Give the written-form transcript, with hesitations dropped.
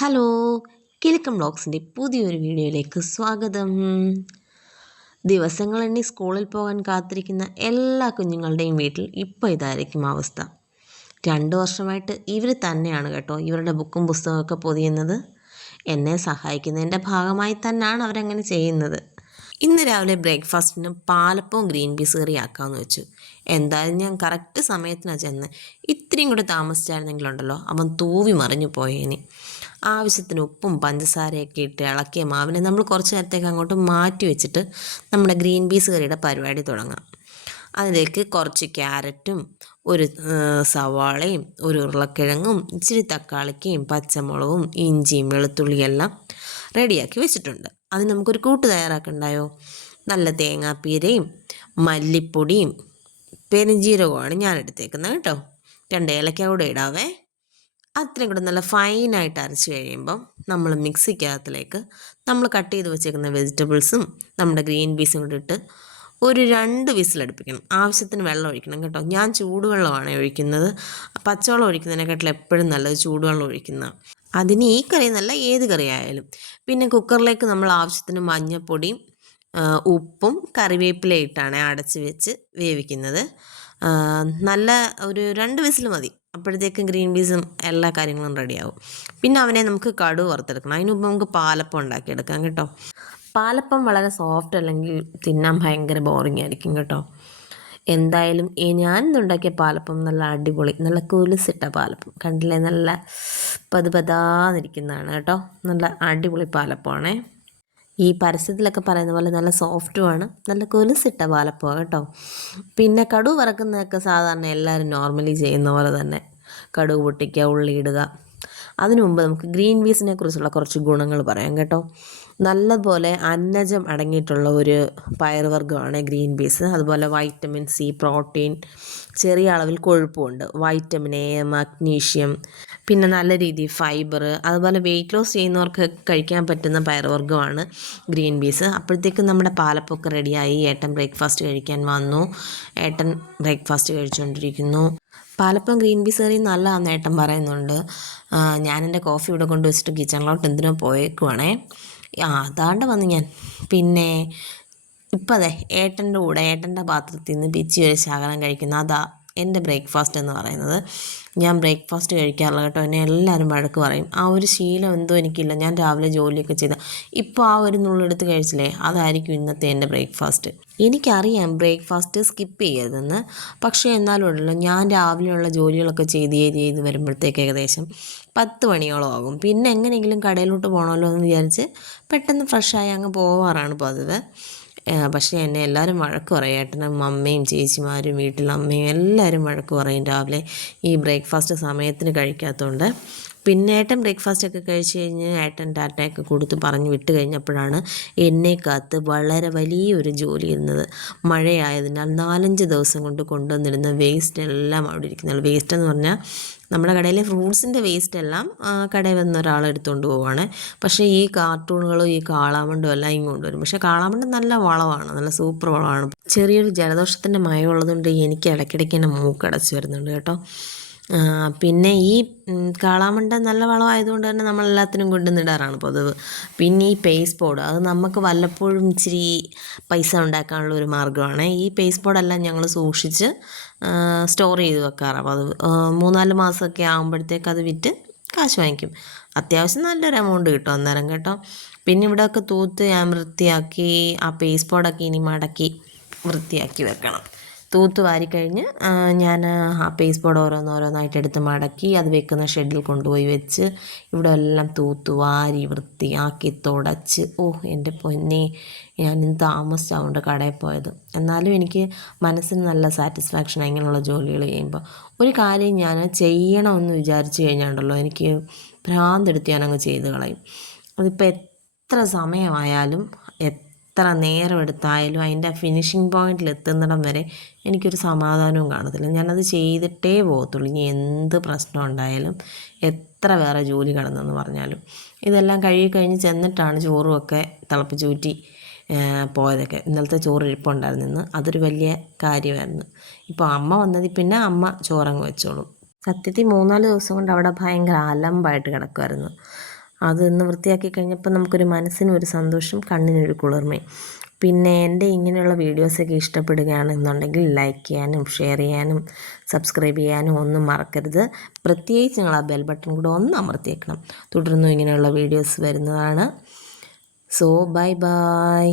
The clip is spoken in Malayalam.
ഹലോ, കിലുക്കം വ്ളോഗ്സിൻ്റെ പുതിയൊരു വീഡിയോയിലേക്ക് സ്വാഗതം. ദിവസങ്ങളെണ്ണി സ്കൂളിൽ പോകാൻ കാത്തിരിക്കുന്ന എല്ലാ കുഞ്ഞുങ്ങളുടെയും വീട്ടിൽ ഇപ്പോൾ ഇതായിരിക്കും അവസ്ഥ. 2 വർഷമായിട്ട് ഇവർ തന്നെയാണ് കേട്ടോ ഇവരുടെ ബുക്കും പുസ്തകമൊക്കെ പൊതിയുന്നത്. എന്നെ സഹായിക്കുന്നതിൻ്റെ ഭാഗമായി തന്നെയാണ് അവരങ്ങനെ ചെയ്യുന്നത്. ഇന്ന് രാവിലെ ബ്രേക്ക്ഫാസ്റ്റിന് പാലപ്പവും ഗ്രീൻ പീസ് കറി ആക്കാമെന്ന് വെച്ചു. എന്തായാലും ഞാൻ കറക്റ്റ് സമയത്തിനാണ് ചെന്ന്. ഇത്രയും കൂടെ താമസിച്ചായിരുന്നെങ്കിലുണ്ടല്ലോ അവൻ തൂവി മറിഞ്ഞു പോയേനെ. ആവശ്യത്തിന് ഉപ്പും പഞ്ചസാരയൊക്കെ ഇട്ട് ഇളക്കിയ മാവിനെ നമ്മൾ കുറച്ച് നേരത്തേക്ക് അങ്ങോട്ട് മാറ്റി വെച്ചിട്ട് നമ്മുടെ ഗ്രീൻ പീസ് കറിയുടെ പരിപാടി തുടങ്ങാം. അതിലേക്ക് കുറച്ച് ക്യാരറ്റും ഒരു സവാളയും ഒരു ഉരുളക്കിഴങ്ങും ഇച്ചിരി തക്കാളിക്കയും പച്ചമുളകും ഇഞ്ചിയും വെളുത്തുള്ളിയെല്ലാം റെഡിയാക്കി വെച്ചിട്ടുണ്ട്. അതിന് നമുക്കൊരു കൂട്ട് തയ്യാറാക്കണ്ടായോ. നല്ല തേങ്ങാപ്പീരയും മല്ലിപ്പൊടിയും പെരുംജീരകമാണ് ഞാൻ എടുത്തേക്കുന്നത് കേട്ടോ. 2 ഏലക്ക കൂടെ ഇടാവേ. അത്രയും കൂടെ നല്ല ഫൈനായിട്ട് അരച്ച് കഴിയുമ്പം നമ്മൾ മിക്സിക്കകത്തിലേക്ക് നമ്മൾ കട്ട് ചെയ്ത് വെച്ചേക്കുന്ന വെജിറ്റബിൾസും നമ്മുടെ ഗ്രീൻ പീസും കൂടെ ഇട്ട് ഒരു 2 വിസിലടുപ്പിക്കണം. ആവശ്യത്തിന് വെള്ളം ഒഴിക്കണം കേട്ടോ. ഞാൻ ചൂടുവെള്ളമാണ് ഒഴിക്കുന്നത്. പച്ചവെള്ളം ഒഴിക്കുന്നതിനെക്കാട്ടിൽ എപ്പോഴും നല്ലത് ചൂടുവെള്ളം ഒഴിക്കുന്നതാണ്. അതിന് ഈ കറി എന്നല്ല ഏത് കറി ആയാലും. പിന്നെ കുക്കറിലേക്ക് നമ്മൾ ആവശ്യത്തിന് മഞ്ഞൾപ്പൊടിയും ഉപ്പും കറിവേപ്പിലയും ഇട്ടാണ് അടച്ച് വെച്ച് വേവിക്കുന്നത്. നല്ല ഒരു 2 വിസിൽ മതി. അപ്പോഴത്തേക്കും ഗ്രീൻ പീസും എല്ലാ കാര്യങ്ങളും റെഡിയാവും. പിന്നെ അവനെ നമുക്ക് കടുക് വറുത്തെടുക്കണം. അതിന് മുമ്പ് നമുക്ക് പാലപ്പം ഉണ്ടാക്കിയെടുക്കാം കേട്ടോ. പാലപ്പം വളരെ സോഫ്റ്റ് അല്ലെങ്കിൽ തിന്നാൻ ഭയങ്കര ബോറിംഗ് ആയിരിക്കും കേട്ടോ. എന്തായാലും ഞാനിന്നുണ്ടാക്കിയ പാലപ്പം നല്ല അടിപൊളി, നല്ല കുലുസിട്ട പാലപ്പം കണ്ടില്ലേ, നല്ല പതുപതാന്നിരിക്കുന്നതാണ് കേട്ടോ. നല്ല അടിപൊളി പാലപ്പമാണേ. ഈ പരസ്യത്തിലൊക്കെ പറയുന്ന പോലെ നല്ല സോഫ്റ്റുമാണ്, നല്ല കുലുസിട്ട പാലപ്പമാണ് കേട്ടോ. പിന്നെ കടുക് വറക്കുന്നതൊക്കെ സാധാരണ എല്ലാവരും നോർമലി ചെയ്യുന്ന പോലെ തന്നെ കടുക് പൊട്ടിക്കുക, ഉള്ളി ഇടുക. അതിനു മുമ്പ് നമുക്ക് ഗ്രീൻ പീസിനെ കുറിച്ചുള്ള കുറച്ച് ഗുണങ്ങൾ പറയാം കേട്ടോ. നല്ലപോലെ അന്നജം അടങ്ങിയിട്ടുള്ള ഒരു പയറുവർഗ്ഗമാണ് ഗ്രീൻ പീസ്. അതുപോലെ വൈറ്റമിൻ സി, പ്രോട്ടീൻ, ചെറിയ അളവിൽ കൊഴുപ്പുമുണ്ട്, വൈറ്റമിൻ എ, മഗ്നീഷ്യം, പിന്നെ നല്ല രീതിയിൽ ഫൈബർ. അതുപോലെ വെയിറ്റ് ലോസ് ചെയ്യുന്നവർക്ക് കഴിക്കാൻ പറ്റുന്ന പയറുവർഗ്ഗമാണ് ഗ്രീൻ പീസ്. അപ്പോഴത്തേക്കും നമ്മുടെ പാലപ്പൊക്കെ റെഡിയായി. ഏട്ടൻ ബ്രേക്ക്ഫാസ്റ്റ് കഴിക്കാൻ വന്നു. ഏട്ടൻ ബ്രേക്ക്ഫാസ്റ്റ് കഴിച്ചുകൊണ്ടിരിക്കുന്നു. പാലപ്പം ഗ്രീൻ പീസ് കറി നല്ലതാണെന്ന് ഏട്ടൻ പറയുന്നുണ്ട്. ഞാൻ എൻ്റെ കോഫി ഇവിടെ കൊണ്ട് വെച്ചിട്ട് കിച്ചണിലോട്ട് എന്തിനോ പോയേക്കുവാണേ. അതാണ്ട് വന്നു ഞാൻ. പിന്നെ ഇപ്പം അതെ ഏട്ടൻ്റെ കൂടെ ഏട്ടൻ്റെ പാത്രത്തിൽ നിന്ന് പിച്ചി ഒരു ശകലം കഴിക്കുന്ന അതാ എൻ്റെ ബ്രേക്ക്ഫാസ്റ്റ് എന്ന് പറയുന്നത്. ഞാൻ ബ്രേക്ക്ഫാസ്റ്റ് കഴിക്കാറില്ല കേട്ടോ. എന്നെ എല്ലാവരും വഴക്ക് പറയും. ആ ഒരു ശീലം എന്തോ എനിക്കില്ല. ഞാൻ രാവിലെ ജോലിയൊക്കെ ചെയ്ത ഇപ്പോൾ ആ ഒരു നുള്ളെടുത്ത് കഴിച്ചില്ലേ, അതായിരിക്കും ഇന്നത്തെ എൻ്റെ ബ്രേക്ക്ഫാസ്റ്റ്. എനിക്കറിയാം ബ്രേക്ക്ഫാസ്റ്റ് സ്കിപ്പ് ചെയ്യരുതെന്ന്. പക്ഷേ എന്നാലും ഉണ്ടല്ലോ, ഞാൻ രാവിലെയുള്ള ജോലികളൊക്കെ ചെയ്ത് വരുമ്പോഴത്തേക്ക് ഏകദേശം 10 മണിയോളം ആകും. പിന്നെ എങ്ങനെയെങ്കിലും കടയിലോട്ട് പോകണമല്ലോ എന്ന് വിചാരിച്ച് പെട്ടെന്ന് ഫ്രഷായി അങ്ങ് പോവാറാണ് പതിവ്. പക്ഷേ എന്നെ എല്ലാവരും വഴക്ക് പറയും. ഏട്ടനും അമ്മയും ചേച്ചിമാരും വീട്ടിലമ്മയും എല്ലാവരും വഴക്ക് പറയും രാവിലെ ഈ ബ്രേക്ക്ഫാസ്റ്റ് സമയത്തിന് കഴിക്കാത്തതുകൊണ്ട്. പിന്നെ ഏട്ടൻ ബ്രേക്ക്ഫാസ്റ്റൊക്കെ കഴിച്ച് കഴിഞ്ഞ് ഏട്ടൻ ടാറ്റയൊക്കെ കൊടുത്ത് പറഞ്ഞ് വിട്ട് കഴിഞ്ഞപ്പോഴാണ് എന്നെ കാത്ത് വളരെ വലിയൊരു ജോലി ഇരുന്നത്. മഴയായതിനാൽ 4-5 ദിവസം കൊണ്ട് കൊണ്ടുവന്നിരുന്ന വേസ്റ്റ് എല്ലാം അവിടെ ഇരിക്കുന്നുള്ളൂ. വേസ്റ്റ് എന്ന് പറഞ്ഞാൽ നമ്മുടെ കടയിലെ ഫ്രൂട്ട്സിൻ്റെ വേസ്റ്റ് എല്ലാം കടയിൽ വന്ന ഒരാൾ എടുത്തുകൊണ്ട് പോവുകയാണ്. പക്ഷേ ഈ കാർട്ടൂണുകളും ഈ കാളാമണ്ടും എല്ലാം ഇങ്ങോട്ട് വരും. പക്ഷേ കാളാമണ്ട് നല്ല വളമാണ്, നല്ല സൂപ്പർ വളമാണ്. ചെറിയൊരു ജലദോഷത്തിൻ്റെ മയമുള്ളതുകൊണ്ട് എനിക്ക് ഇടയ്ക്കിടയ്ക്ക് എൻ്റെ മൂക്കടച്ച് വരുന്നുണ്ട് കേട്ടോ. പിന്നെ ഈ കാളാമണ്ട നല്ല വളമായതുകൊണ്ട് തന്നെ നമ്മളെല്ലാത്തിനും കൊണ്ടുവന്നിടാറാണ് പതിവ്. പിന്നെ ഈ പേസ്റ്റ് പൗഡർ, അത് നമുക്ക് വല്ലപ്പോഴും ഇച്ചിരി പൈസ ഉണ്ടാക്കാനുള്ള ഒരു മാർഗ്ഗമാണ്. ഈ പേസ്റ്റ് പൗഡറെല്ലാം ഞങ്ങൾ സൂക്ഷിച്ച് സ്റ്റോർ ചെയ്ത് വെക്കാറാണ് പതിവ്. 3-4 മാസമൊക്കെ ആകുമ്പോഴത്തേക്ക് അത് വിറ്റ് കാശ് വാങ്ങിക്കും. അത്യാവശ്യം നല്ലൊരു എമൗണ്ട് കിട്ടും അന്നേരം കേട്ടോ. പിന്നെ ഇവിടെയൊക്കെ തൂത്ത് ഞാൻ വൃത്തിയാക്കി ആ പേസ്റ്റ് പൗഡറൊക്കെ ഇനി മടക്കി വൃത്തിയാക്കി വെക്കണം. തൂത്ത് വാരിക്കഴിഞ്ഞ് ഞാൻ ആ പേസ്റ്റ് ബോർഡ് ഓരോന്നായിട്ട് എടുത്ത് മടക്കി അത് വെക്കുന്ന ഷെഡിൽ കൊണ്ടുപോയി വെച്ച് ഇവിടെ എല്ലാം തൂത്ത് വാരി വൃത്തിയാക്കി തുടച്ച്. എൻ്റെ പൊന്നെ, ഞാനിന്ന് താമസിച്ചാവുകൊണ്ട് കടയിൽ പോയത്. എന്നാലും എനിക്ക് മനസ്സിന് നല്ല സാറ്റിസ്ഫാക്ഷൻ ഇങ്ങനെയുള്ള ജോലികൾ ചെയ്യുമ്പോൾ. ഒരു കാര്യം ഞാൻ ചെയ്യണമെന്ന് വിചാരിച്ചു കഴിഞ്ഞാണ്ടല്ലോ, എനിക്ക് ഭ്രാന്തെടുത്ത് ഞാനങ്ങ് ചെയ്ത് കളയും. അതിപ്പോൾ എത്ര സമയമായാലും എത്ര നേരം എടുത്തായാലും അതിൻ്റെ ഫിനിഷിംഗ് പോയിന്റിൽ എത്തുന്നിടം വരെ എനിക്കൊരു സമാധാനവും കാണത്തില്ല. ഞാനത് ചെയ്തിട്ടേ പോകത്തുള്ളൂ. ഇനി എന്ത് പ്രശ്നം ഉണ്ടായാലും, എത്ര വേറെ ജോലി കിടന്നെന്ന് പറഞ്ഞാലും. ഇതെല്ലാം കഴിഞ്ഞ് ചെന്നിട്ടാണ് ചോറുമൊക്കെ തിളപ്പിച്ചൂറ്റി പോയതൊക്കെ. ഇന്നലത്തെ ചോറ് ഇരിപ്പുണ്ടായിരുന്നു ഇന്ന്. അതൊരു വലിയ കാര്യമായിരുന്നു. ഇപ്പോൾ അമ്മ വന്നതിൽ പിന്നെ അമ്മ ചോറങ്ങ് വെച്ചോളും. സത്യത്തിൽ 3-4 ദിവസം കൊണ്ട് അവിടെ ഭയങ്കര അലമ്പായിട്ട് കിടക്കുമായിരുന്നു. അതൊന്ന് വൃത്തിയാക്കി കഴിഞ്ഞപ്പോൾ നമുക്കൊരു മനസ്സിനും ഒരു സന്തോഷം, കണ്ണിനൊരു കുളിർമയും. പിന്നെ എൻ്റെ ഇങ്ങനെയുള്ള വീഡിയോസൊക്കെ ഇഷ്ടപ്പെടുകയാണെന്നുണ്ടെങ്കിൽ ലൈക്ക് ചെയ്യാനും ഷെയർ ചെയ്യാനും സബ്സ്ക്രൈബ് ചെയ്യാനും ഒന്നും മറക്കരുത്. പ്രത്യേകിച്ച് നിങ്ങൾ ആ ബെൽ ബട്ടൺ കൂടെ ഒന്ന് അമർത്തിയേക്കണം. തുടർന്നും ഇങ്ങനെയുള്ള വീഡിയോസ് വരുന്നതാണ്. So bye bye.